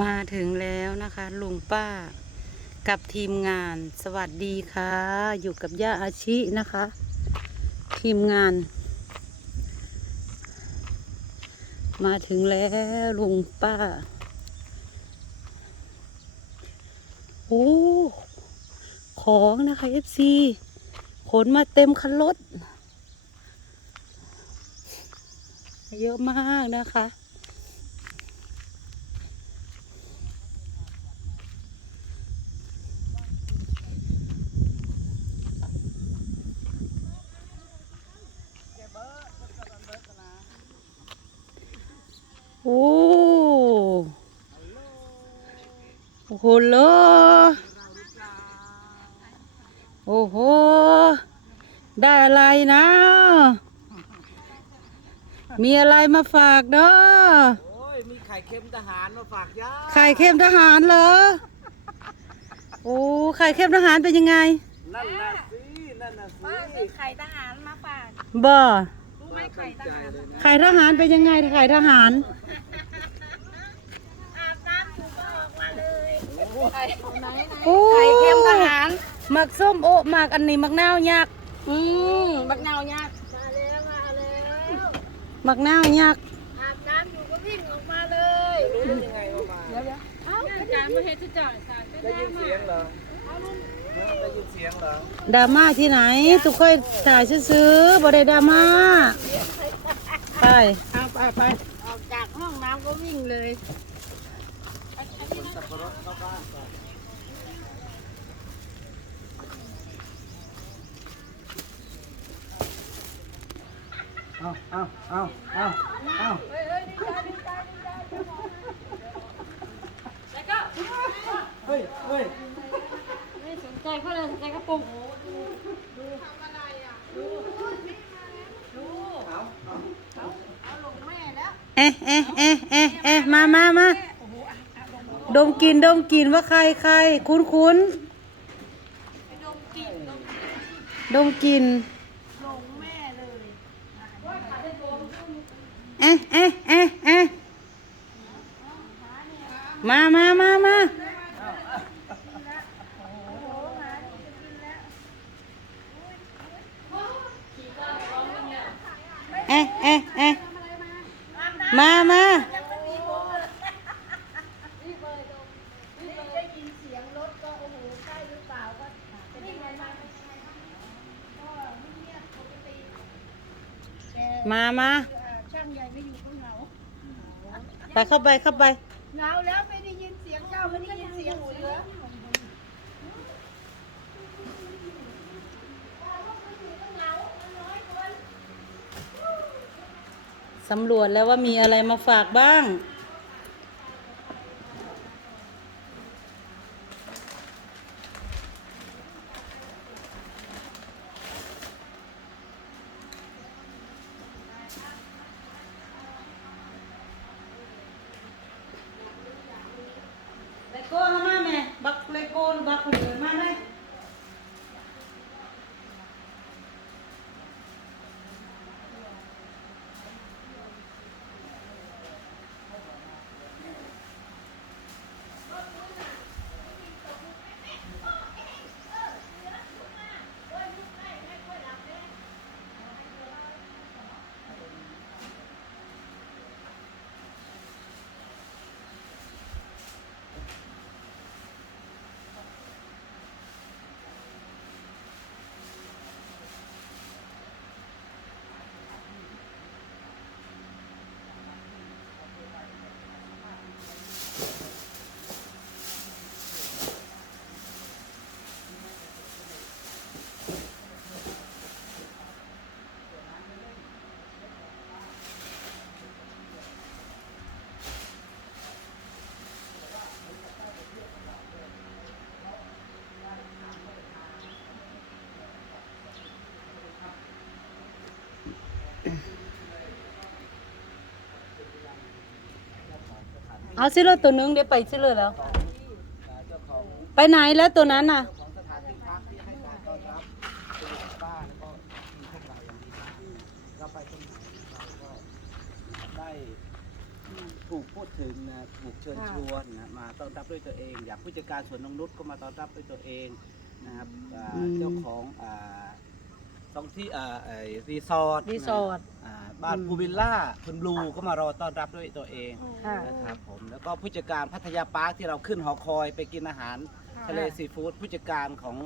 มาถึงแล้วนะคะลุงป้ากับทีมงานสวัสดีค่ะ อยู่กับย่าอาชินะคะ ทีมงาน มาถึงแล้วลุงป้าโอ้ของนะคะ FC ขนมาเต็มคันรถเยอะมากนะคะ โอ้ โอ้โหเลอโอ้โห ได้อะไรนะ มีอะไรมาฝากเด้อโอ้ย มีไข่เค็มทหารมาฝากย่าไข่เค็มทหารเหรอ โอ้ ไข่เค็มทหารเป็นยังไง นั่นน่ะสิ นั่นน่ะสิว่าซื้อไข่ทหารมาฝากบ่รู้ไหมไข่ทหาร ไข่ทหารเป็นยังไง ไข่ทหาร อาบน้ำถูกก็ออกมา เลยไข่ไหนไหนโอ้ไข่เค็มทหารหมักส้มโอะหมักอันนี้หมักนาวยักษ์อืมบักนาวยักษ์มาแล้วมาแล้วหมักนาวยักษ์อาบน้ำอยู่ก็วิ่งออกมาเลยรู้ได้ยังไงว่ามาเดี๋ยวเดี๋ยวเอ้าอาจารย์มาเฮ็ดทุกจ่อยสารได้ยินเสียงเหรอได้ยินเสียงเหรอดราม่าที่ไหน ทุกคนถ่ายซื้อๆบ่ได้ดราม่าไปเอาไปไปออกจากห้องน้ำก็วิ่งเลยคน สับปะรดเข้าบ้านก่อนเอาเอาเอาเอาเอาเฮ้ยเฮ้ยไม่สนใจเขาเลยสนใจกระปุกเอาเอาเอาลงแม่แล้วเอ๊ะเอ๊ะเอ๊ะเอ๊ะเอ๊ะมามามา ดมกลินดมกลินว่าใครใครคุ้นคุ้นดมกลิ่นดมดมกลินลงแม่เลยเอ๊ะเอ๊ะเอ๊ะเอ๊ะมามามามาเอ๊ะเอ๊ะเอ๊ะมามา ได้ยินเสียงรถก็โอ้โหใกล้หรือเปล่าก็เป็นยังไงบ้างก็เงียบปกติแต่ มามาเอ่อช่างใหญ่ไม่อยู่ก็เหงาไปเข้าไปเข้าไปเหงาแล้วไม่ได้ยินเสียงเจ้าไม่ได้ยินเสียงเสือสำรวจแล้วว่ามีอะไรมาฝากบ้าง เลโก้มาแม่ บัก เเอาซิเลยตัวหนึงเดี๋ยวไปซิเลยแล้วเจ้าของไปไหนแล้วตัวนั้นน่ะของสถานที่พักที่ให้การต้อนรับเป็นเด็กบ้านแล้วก็มีพวกเราอย่างดีมากเราไปตรงไหนเราก็ได้โปรถูกพูดถึงนะถูกเชิญชวนนะมาต้อนรับด้วยตัวเอง อย่างผู้จัดการสวนนงนุชก็มาต้อนรับด้วยตัวเองนะครับอ่าอืมเจ้าของอ่าตรงที่อ่าไอ้รีสอร์ทรีสอร์ทอ่า บ้านอืมพูวิลล่าคุณบลูก็มารอต้อนรับด้วยตัวเองค่ะ นะครับผมแล้วก็ผู้จัดการพัทยาปาร์คที่เราขึ้นหอคอยไปกินอาหารทะเลซีฟู้ดผู้จัดการของ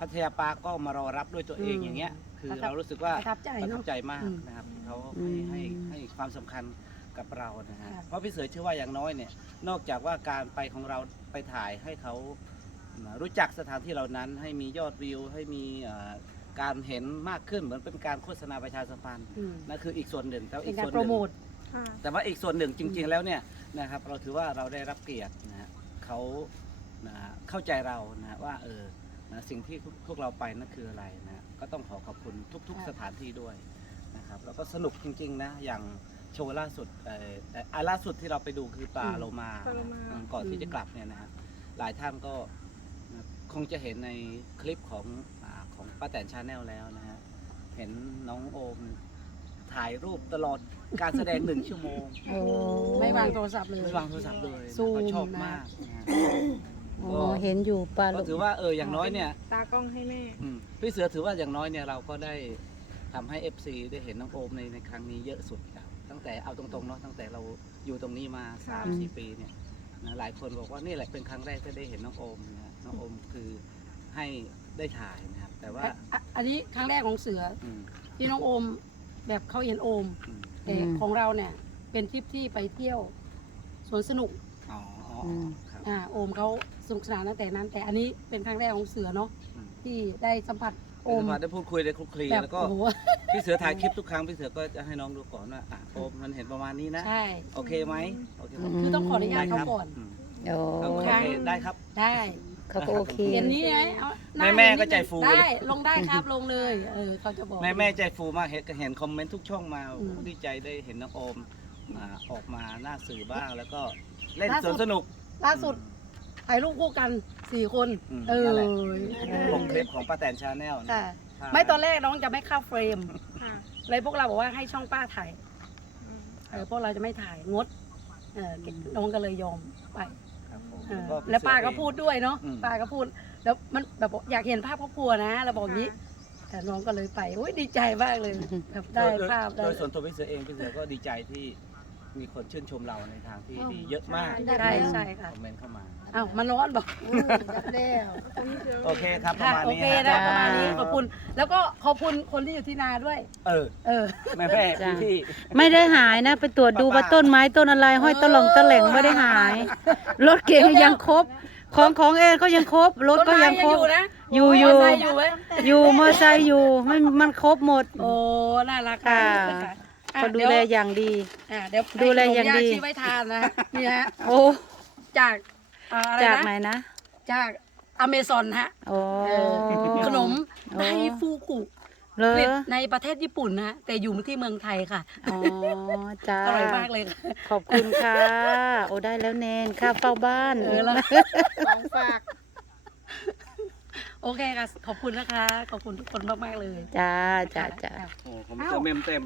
พัทยาปาร์คก็มารอรับด้วยตัวเองอืมอย่างเงี้ย คือประทับเรารู้สึกว่าประทับใจประทัเนาะบใจมากอืมนะครับที่เขาอืให้ม ให้ให้ความสำคัญกับเรานะฮะค่ะ เพราะพี่เสือเชื่อว่าอย่างน้อยเนี่ยนอกจากว่าการไปของเราไปถ่ายให้เขารู้จักสถานที่เหล่านั้น ให้มียอดวิว ให้มีเอ่อ การเห็นมากขึ้นเหมือนเป็นการโฆษณาประชาสัมพันธ์อืมนั่นคืออีกส่วนหนึ่งแต่ว่าเป็อีนกการส่วนโปหรนึ่งโมทแต่ว่าอีกส่วนหนึ่งจริง ๆ แล้วเนี่ยนะครับเราถือว่าเราได้รับเกียรตินะฮะเขานะฮะเข้าใจเรานะฮะว่าเออนะสิ่งที่พวกเราไปนั่นคืออะไรนะฮะก็ต้องขอขอบคุณทุกๆค่ะสถานที่ด้วยนะครับแล้วก็สนุกจริง ๆ นะอย่างโชว์ล่าสุดเอ่อเอ่ออ่าล่าสุดที่เราไปดูคือปลาโลมาปลาโลมา อืมก่อนที่จะกลับเนี่ยนะฮะหลายท่านก็นะคงจะเห็นในคลิปของอา ของป้าแตนชาแนลแล้วนะฮะ เห็นน้องโอมถ่ายรูปตลอดการแสดงหนึ่งชั่วโมงโอ้ไม่วางโทรศัพท์เลย ไม่วางโทรศัพท์เลยซูมเขาชอบนะมากนะฮะ โอ้เห็นอยู่ปลาก็ถือว่าเอออย่างน้อยเนี่ยตากล้องให้แม่ อืมพี่เสือถือว่าอย่างน้อยเนี่ยเราก็ได้ทำให้ FC ได้เห็นน้องโอมในในครั้งนี้เยอะสุดแล้วตั้งแต่เอาตรงๆเนาะตั้งแต่เราอยู่ตรงนี้มา3ามสี่ปีเนี่ยนะหลายคนบอกว่านี่แหละเป็นครั้งแรกที่ได้เห็นน้องโอมนะฮะน้องโอมคือให้ ได้ถ่ายนะครับ แต่ว่าอะอะอันนี้ครั้งแรกของเสืออืม ที่น้องโอมแบบเขาเห็นโอมอืม แต่ของเราเนี่ยเป็นทริปที่ไปเที่ยวสวนสนุกอ๋ออ๋ออืมครับ อ่าโอมเขาสนุกสนานตั้งแต่นั้น แต่อันนี้เป็นครั้งแรกของเสือเนาะอืม ที่ได้สัมผัสโอโอมมได้พูดคุยได้คลุกคลีแบบแล้วก็โอ้โหพี่เสือถ่ายคลิปทุกครั้งพี่เสือก็จะให้น้องดูก่อนว่าอะโอมมันเห็นประมาณนี้นะ ใช่ โอเคไหมโอเคไหมคือต้องขออนุญาตได้เขาครับก่อน อืมโอ้โอเคได้ครับ ได้ เขาก็โอเคเห็นนี้ไงเอาหน้าแม่ๆเห็นนิดก็ใจฟู ได้ลงได้ครับลงเลยเออเขาจะบอก แม่แม่ใจฟูมากเห็นเห็นคอมเมนต์ทุกช่องมาอืม ดีใจได้เห็นน้องโอมอ่าออกมาหน้าสื่อบ้างแล้วก็เล่นล่าสสุวนดสนุก ล่าสุดถ่ายรูปคู่กันสี่คนอืมเออนั่นแหละ ลงคลิปของป้าแตนชาแนลค่ะไม่ตอนแรกน้องจะไม่เข้าเฟรม ค่ะเลยพวกเราบอกว่าให้ช่องป้าถ่าย อืม เออพวกเราจะไม่ถ่ายงดเออน้องก็เลยยอมไป แล้วป้าก็เสือเองพูดด้วยเนาะอืม ป้าก็พูด แล้วมันแบบอยากเห็นภาพครอบครัวนะเราบอกอย่างนี้ แต่น้องก็เลยไปโอ้ยดีใจมากเลยแบบได้โดยภาพโดได้ ยส่วนตัวพี่เสือเองพี่เสือก็ดีใจที่ มีคนชื่นชมเราในทางที่ดีเยอะมากใช่ใช่ค่ะ คอมเมนต์เข้ามา อ้าวมันร้อนบอกแล้วโอเคครับประค่ะมาณโอนี้เคฮนะประมาณนี้ขอบคุณ แล้วก็ขอบคุณคนที่อยู่ที่นาด้วย เออเออ แม่แม่จ้ะ พี่ ไม่ได้หายนะ ไปตรวจดูว่าป้าต้นไม้ต้นอะไร ห้อยตะหลงตะแหล่งไม่ได้หาย รถเก๋งยังครบ ของของเอนก็ยังครบ รถก็ยังครบ ต้นไม้อยู่นะอยู่อยู่มอเตอร์ไซค์อยู่ไหม อยู่มอเตอร์ไซค์อยู่มันมันครบหมด โอ้ น่ารักค่ะมากเลยค่ะ อะก็ดูแลอย่างดี อะเดี๋ยวดูแลอย่างดี ให้ขนมที่ไว้ทานนะนี่ฮะโอ้จากอ่อะไรจากนะไหนนะจากอเมซอนฮะโอ้เออขนมโอ้ไดฟูกุเลผลิยตในประเทศญี่ปุ่นนะฮะแต่อยู่ที่เมืองไทยค่ะอ๋อจ้าอร่อยมากเลยค่ะขอบคุณค่ะ โอ้ได้แล้วแนนค่าเฝ้าบ้าน เออแล้วของฝาก โอเคค่ะ ขอบคุณนะคะ ขอบคุณทุกคนมากๆเลย จ้าจ้าจ้าค่ะโอ้ผมเจอเมมเต็ม